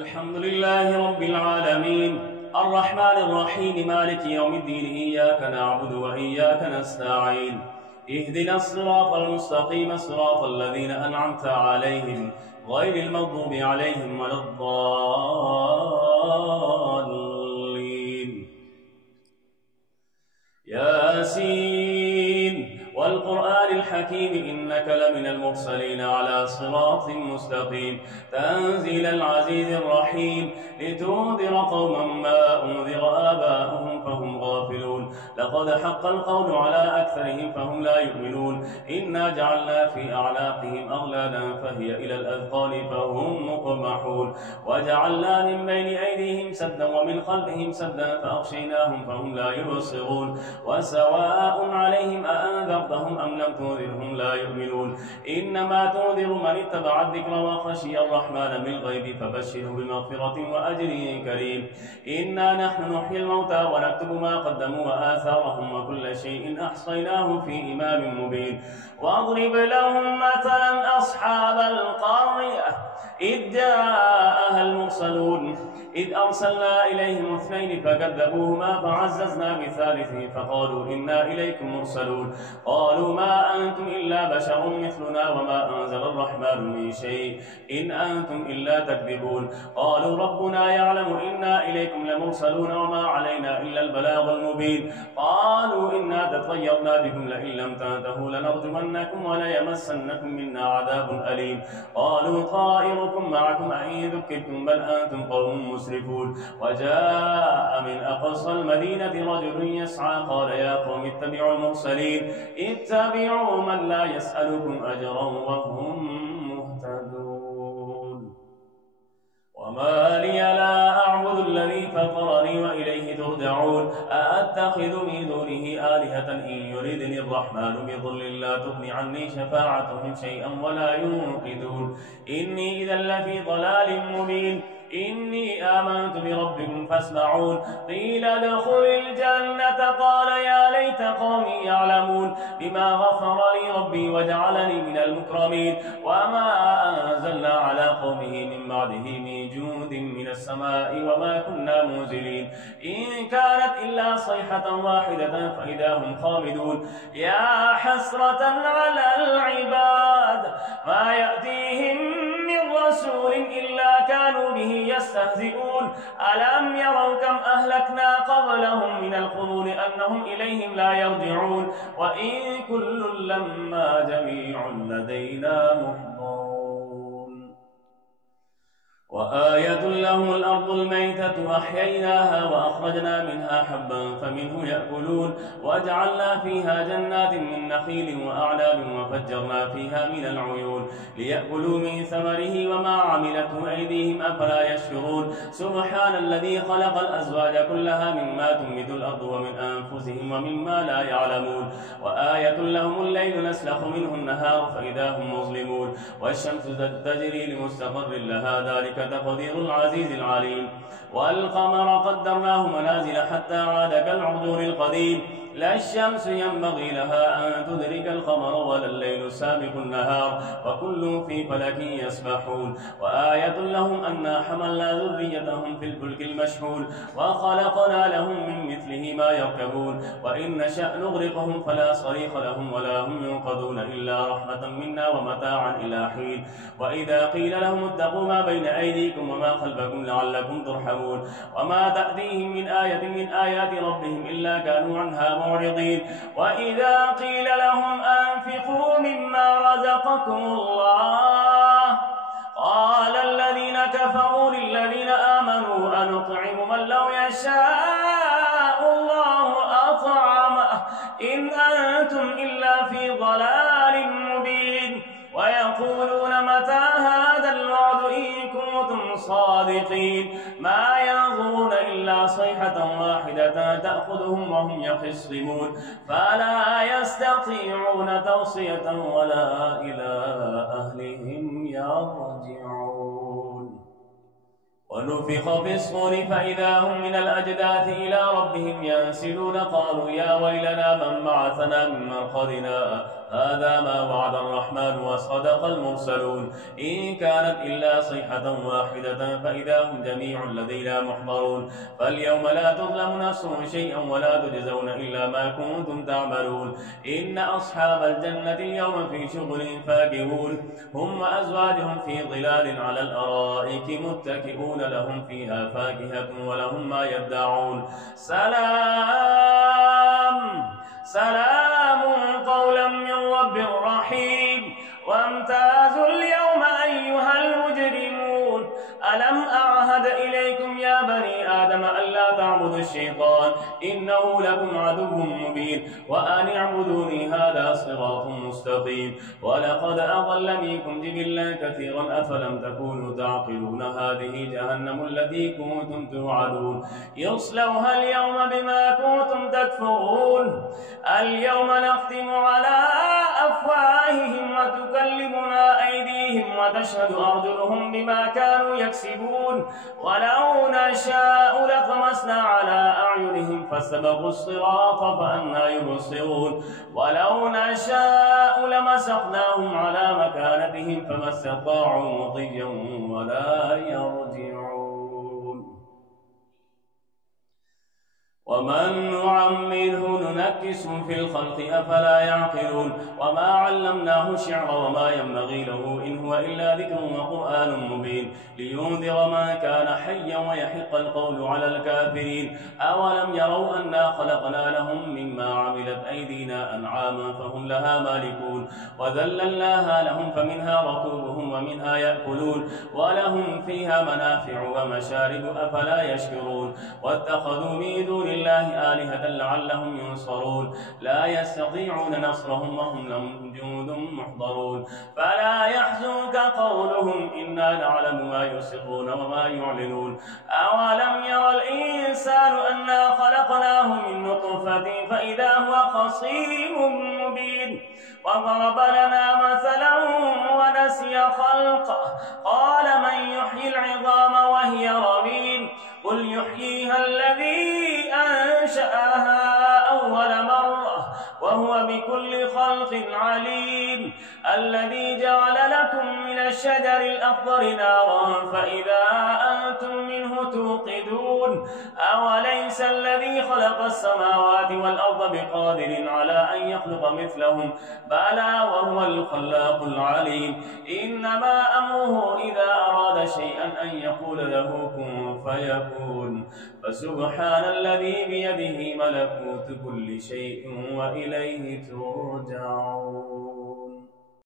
الحمد لله رب العالمين الرحمن الرحيم مالك يوم الدين إياك نعبد وإياك نستعين اهدنا الصراط المستقيم صراط الذين أنعمت عليهم غير المغضوب عليهم ولا الضالين ياسين والقرآن الحكيم إنك لمن المرسلين على صراط مستقيم تنزيل العزيز الرحيم لتنذر قوما ما أنذر آباؤهم فهم غافلون لقد حق القول على أكثرهم فهم لا يؤمنون إنا جعلنا في أعناقهم أغلالا فهي إلى الأذقان فهم مقمحون وجعلنا من بين أيديهم سدا ومن خلفهم سدا فأغشيناهم فهم لا يبصرون وسواء عليهم أأنذرتهم أم لم تنذرهم لا يؤمنون إنما تنذر من اتبع الذكر وخشي الرحمن بالغيب فبشره بمغفرة وأجر كريم إنا نحن نحيي الموتى ونكتب ما قدموا وآثارهم وكل شيء أحصيناه في إمام مبين واضرب لهم مثلا أصحاب القرية إذ جاءها المرسلون إذ أرسلنا إليهم اثنين فكذبوهما فعززنا بثالث فقالوا إنا إليكم مرسلون قالوا ما أنتم إلا بشر مثلنا وما أنزل الرحمن من شيء إن أنتم إلا تكذبون قالوا ربنا يعلم إنا إليكم لمرسلون وما علينا إلا البلاغ المبين قالوا إنا تطيرنا بكم لئن لم تنتهوا لنرجمنكم وليمسنكم منا عذاب أليم قالوا طائركم معكم أئن ذكرتم بل أنتم قوم مسرفون وجاء من أقصى المدينة رجل يسعى قال يا قوم اتبعوا المرسلين اتبعوا من لا يسألكم أجرا وهم مهتدون وما لي لا أعبد الذي فطرني وإليه ترجعون أأتخذ من دونه آلهة إن يردني الرحمن بضل لا تغني عني شفاعتهم شيئا ولا ينقذون إني إذا لفي ضلال مبين إني آمنت بربكم فاسمعون قيل ادخل الجنة قال يا ليت قومي يعلمون بما غفر لي ربي وجعلني من المكرمين وما أنزلنا على قومه من بعده من جند من السماء وما كنا منزلين إن كانت إلا صيحة واحدة فإذا هم خامدون يا حسرة على العباد ما يأتيهم من رسول إلا كانوا به يستهزئون ألم يروا كم أهلكنا قبلهم من القرون أنهم إليهم لا يرجعون وإن كل لما جميع لدينا محضرون وآية لهم الأرض الميتة أحييناها وأخرجنا منها حبا فمنه يأكلون وجعلنا فيها جنات من نخيل وأعناب وفجرنا فيها من العيون ليأكلوا من ثمره وما عملته أيديهم أفلا يشكرون سبحان الذي خلق الأزواج كلها مما تنبت الأرض ومن أنفسهم ومما لا يعلمون وآية لهم الليل نسلخ منه النهار فإذا هم مظلمون والشمس تجري لمستقر لها ذلك تقدير العزيز العليم والقمر قدرناه منازل حتى عاد كالعرجون القديم لا الشمس ينبغي لها أن تدرك القمر ولا الليل سابق النهار وكل في فلك يسبحون وآية لهم أنا حملنا ذريتهم في الفلك المشحون وخلقنا لهم من مثله ما يركبون وإن نشأ نغرقهم فلا صريخ لهم ولا هم ينقذون إلا رحمة منا ومتاعا إلى حين وإذا قيل لهم اتقوا ما بين أيديكم وما خلفكم لعلكم ترحمون وما تأتيهم من آية من آيات ربهم إلا كانوا عنها معرضين وإذا قيل لهم أنفقوا مما رزقكم الله قال الذين كفروا للذين آمنوا أنطعم من لو يشاء الله أطعمه إن أنتم إلا في ضلال مبين ويقولون متى هذا الوعد إن كنتم صادقين ما ينظرون إلا صيحة واحدة تأخذهم وهم يخصمون فلا يستطيعون توصية ولا إلى أهلهم يرجعون ونفخ في الصور فإذا هم من الأجداث إلى ربهم ينسلون قالوا يا ويلنا من بعثنا من مرقدنا هذا ما وعد الرحمن وصدق المرسلون إن كانت إلا صيحة واحدة فإذا هم جميع لدينا محضرون فاليوم لا تظلم نفس شيئا ولا تجزون إلا ما كنتم تعملون إن أصحاب الجنة اليوم في شغل فاكهون هم وأزواجهم في ظلال على الأرائك متكئون لهم فيها فاكهة ولهم ما يدعون سلام قولا من رب رحيم وامتازوا اليوم أيها المجرمون ألم أعهد إليكم يا بني آدم ألا تعبدوا الشيطان إنه لكم عدو مبين وأن اعبدوني هذا صراط مستقيم ولقد أضل منكم جبلا كثيرا أفلم تكونوا تعقلون هذه جهنم التي كنتم توعدون يصلوها اليوم بما كنتم تكفرون اليوم نختم على أفواههم وتكلمنا أيديهم وتشهد أرجلهم بما كانوا يكسبون ولو نشاء لطمسنا على أعينهم فاستبقوا الصراط فأنى يبصرون ولو نشاء لمسخناهم على مكانتهم فما استطاعوا مضيا ولا يرجعون ومن نعمره ننكسه في الخلق أفلا يعقلون وما علمناه الشعر وما ينبغي له إن هو إلا ذكر وقرآن مبين لينذر من كان حيا ويحق القول على الكافرين أولم يروا أنا خلقنا لهم مما عملت أيدينا أنعاما فهم لها مالكون وذللناها لهم فمنها ركوبهم ومنها يأكلون ولهم فيها منافع ومشارب أفلا يشكرون واتخذوا من دون الله آلهة لعلهم ينصرون لا يستطيعون نصرهم وهم لهم جند محضرون فلا يحزنك قولهم إنا نعلم ما يسرون وما يعلنون أولم ير الإنسان أنا خلقناه من نطفة فإذا هو خصيم مبين وضرب لنا مثلا ونسي خلقه قال من يحيي العظام وهي رميم قل يحييها الذي أنشأها أول مرة وهو بكل خلق عليم الذي جعل لكم من الشجر الأخضر نارا فإذا أنتم منه توقدون أوليس الذي خلق السماوات والأرض بقادر على أن يخلق مثلهم بلى وهو الخلاق العليم إنما أمره إذا أراد شيئا أن يقول له كن فيكون فسبحان الذي بيده ملكوت كل شيء وإليه ترجعون